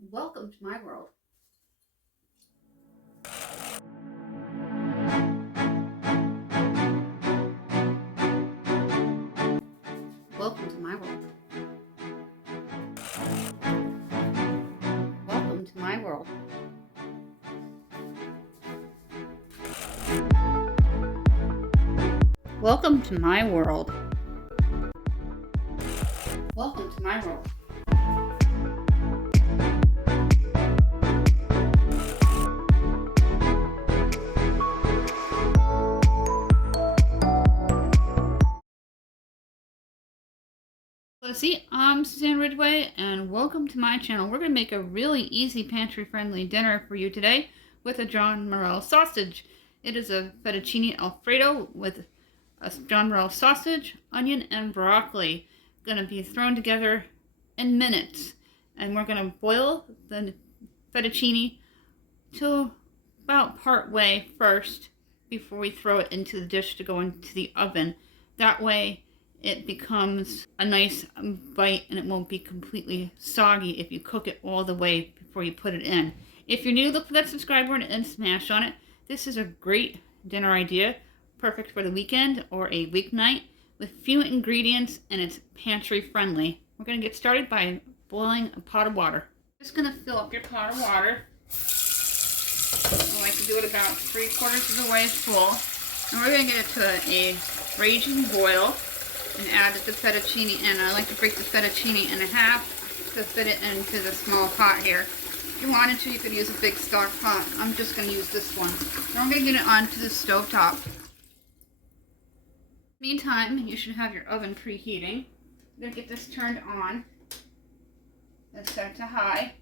Welcome to my world. Welcome to my world. Welcome to my world. Welcome to my world. Welcome to my world. See, I'm Suzanne Ridgway, and welcome to my channel. We're going to make a really easy pantry-friendly dinner for you today with a John Morel sausage. It is a fettuccine Alfredo with a John Morel sausage, onion, and broccoli. Going to be thrown together in minutes, and we're going to boil the fettuccine till about part way first before we throw it into the dish to go into the oven. That way it becomes a nice bite and it won't be completely soggy if you cook it all the way before you put it in. If you're new, look for that subscribe button and smash on it. This is a great dinner idea, perfect for the weekend or a weeknight with few ingredients, and it's pantry friendly. We're going to get started by boiling a pot of water. Just going to fill up your pot of water. I like to do it about 3/4 of the way full. And we're going to get it to a raging boil and add the fettuccine in. I like to break the fettuccine in half to fit it into the small pot here. If you wanted to, you could use a big stock pot. I'm just going to use this one. Then we're going to get it onto the stove top. Meantime, you should have your oven preheating. I'm going to get this turned on. Let's set it to high.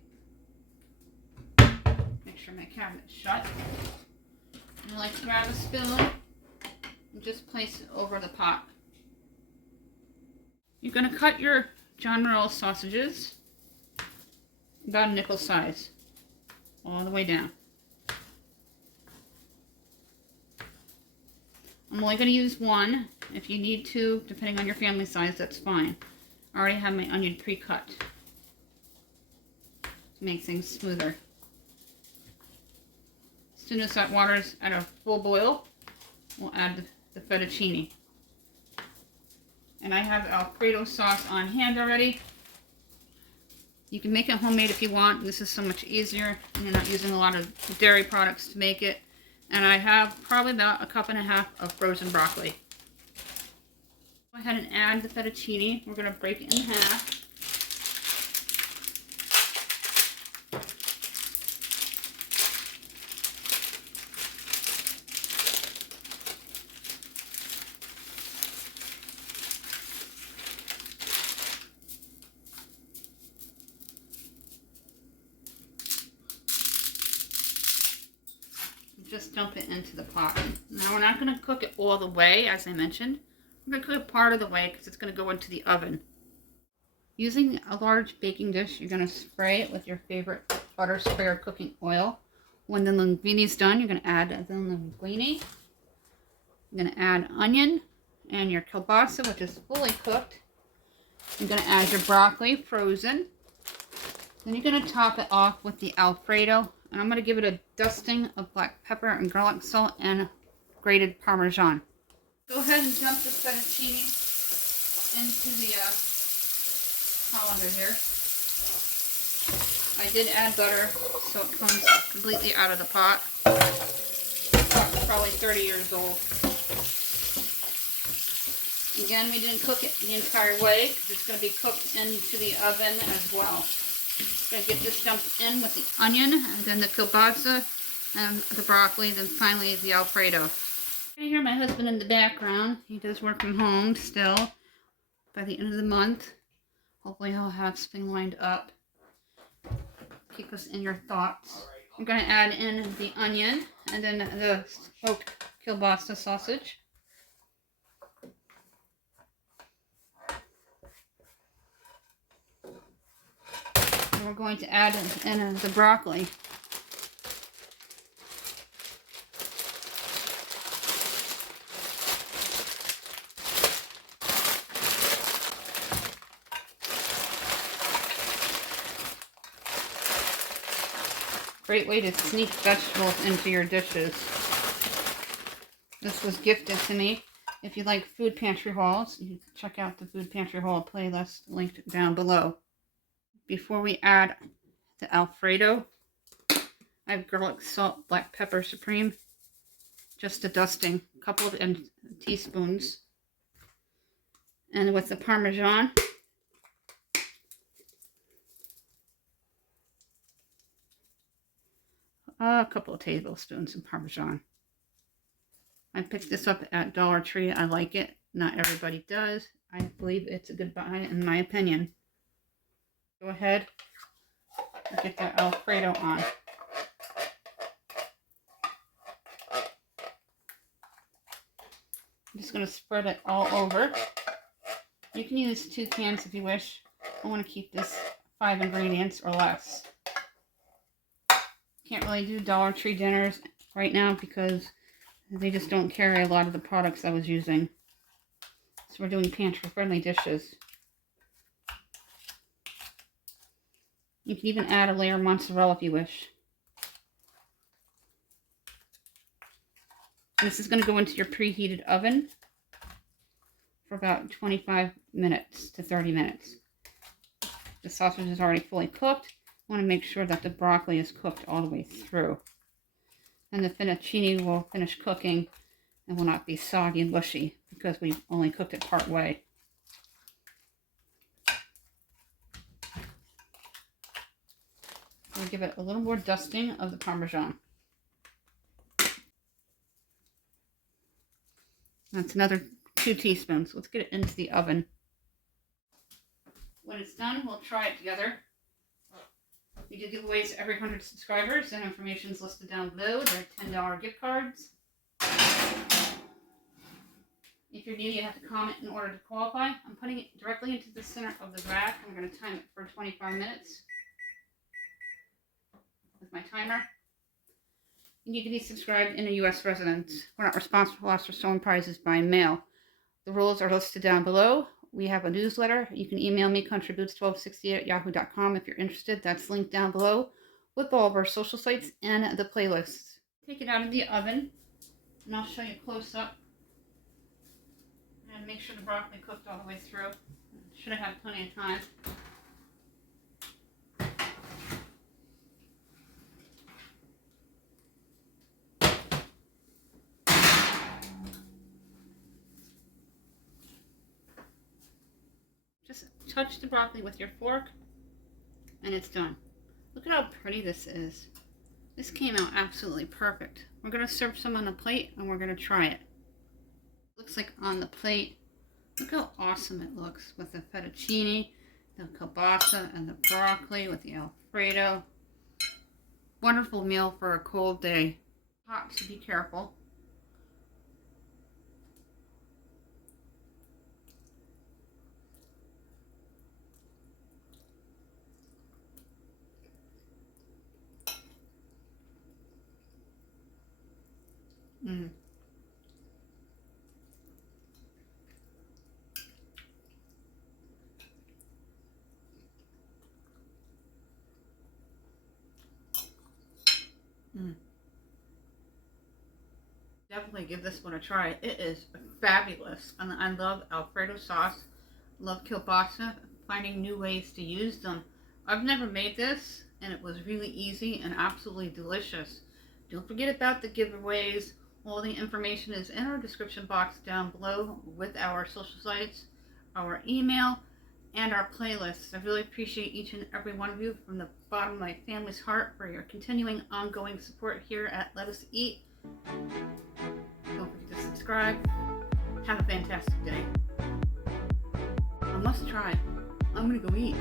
Make sure my cabinet's shut. And I like to grab a spoon and just place it over the pot. You're going to cut your John Morel sausages about a nickel size, all the way down. I'm only going to use one. If you need to, depending on your family size, that's fine. I already have my onion pre-cut to make things smoother. As soon as that water's at a full boil, we'll add the fettuccine. And I have Alfredo sauce on hand already. You can make it homemade if you want. This is so much easier. You're not using a lot of dairy products to make it. And I have probably about 1.5 cups of frozen broccoli. Go ahead and add the fettuccine. We're going to break it in half. Just dump it into the pot. Now we're not going to cook it all the way, as I mentioned. We're going to cook it part of the way because it's going to go into the oven. Using a large baking dish, you're going to spray it with your favorite butter sprayer cooking oil. When the linguine is done, you're going to add the linguine. You're going to add onion and your kielbasa, which is fully cooked. You're going to add your broccoli, frozen. Then you're going to top it off with the Alfredo. And I'm going to give it a dusting of black pepper and garlic salt and grated Parmesan. Go ahead and dump the fettuccine into the colander here. I did add butter, so it comes completely out of the pot. It's probably 30 years old. Again, we didn't cook it the entire way because it's going to be cooked into the oven as well. Going to get this dumped in with the onion, and then the kielbasa, and the broccoli, then finally the Alfredo. You hear my husband in the background. He does work from home still. By the end of the month, hopefully he'll have something lined up. Keep us in your thoughts. I'm going to add in the onion, and then the smoked kielbasa sausage. We're going to add in the broccoli. Great way to sneak vegetables into your dishes. This was gifted to me. If you like food pantry hauls, you can check out the food pantry haul playlist linked down below. Before we add the Alfredo, I have garlic salt black pepper supreme. Just a dusting, a couple of teaspoons. And with the Parmesan, a couple of tablespoons of Parmesan. I picked this up at Dollar Tree. I like it. Not everybody does. I believe it's a good buy in my opinion. Go ahead and get that Alfredo on. I'm just going to spread it all over. You can use 2 cans if you wish. I want to keep this 5 ingredients or less. Can't really do Dollar Tree dinners right now because they just don't carry a lot of the products I was using. So we're doing pantry-friendly dishes. You can even add a layer of mozzarella if you wish. This is going to go into your preheated oven for about 25 minutes to 30 minutes. The sausage is already fully cooked. I want to make sure that the broccoli is cooked all the way through. And the fettuccine will finish cooking and will not be soggy and mushy because we only cooked it part way. We'll give it a little more dusting of the Parmesan. That's another 2 teaspoons. Let's get it into the oven. When it's done, we'll try it together. We do giveaways every 100 subscribers, and information is listed down below. They're $10 gift cards. If you're new, you have to comment in order to qualify. I'm putting it directly into the center of the rack. I'm going to time it for 25 minutes with my timer. You need to be subscribed and a U.S. resident. We're not responsible for loss or stolen prizes by mail. The rules are listed down below. We have a newsletter. You can email me, contributes1268@yahoo.com if you're interested. That's linked down below with all of our social sites and the playlists. Take it out of the oven, and I'll show you close up. And make sure the broccoli cooked all the way through. Should have had plenty of time. Just touch the broccoli with your fork, and it's done. Look at how pretty this is. This came out absolutely perfect. We're going to serve some on a plate, and we're going to try it. Looks like on the plate. Look how awesome it looks with the fettuccine, the kielbasa, and the broccoli with the Alfredo. Wonderful meal for a cold day. Hot, so be careful. Mm. Mm. Definitely give this one a try. It is fabulous. And I love Alfredo sauce. Love kielbasa. Finding new ways to use them. I've never made this, and it was really easy and absolutely delicious. Don't forget about the giveaways. All the information is in our description box down below with our social sites, our email, and our playlists. I really appreciate each and every one of you from the bottom of my family's heart for your continuing ongoing support here at Let Us Eat. Don't forget to subscribe. Have a fantastic day. I must try. I'm gonna go eat.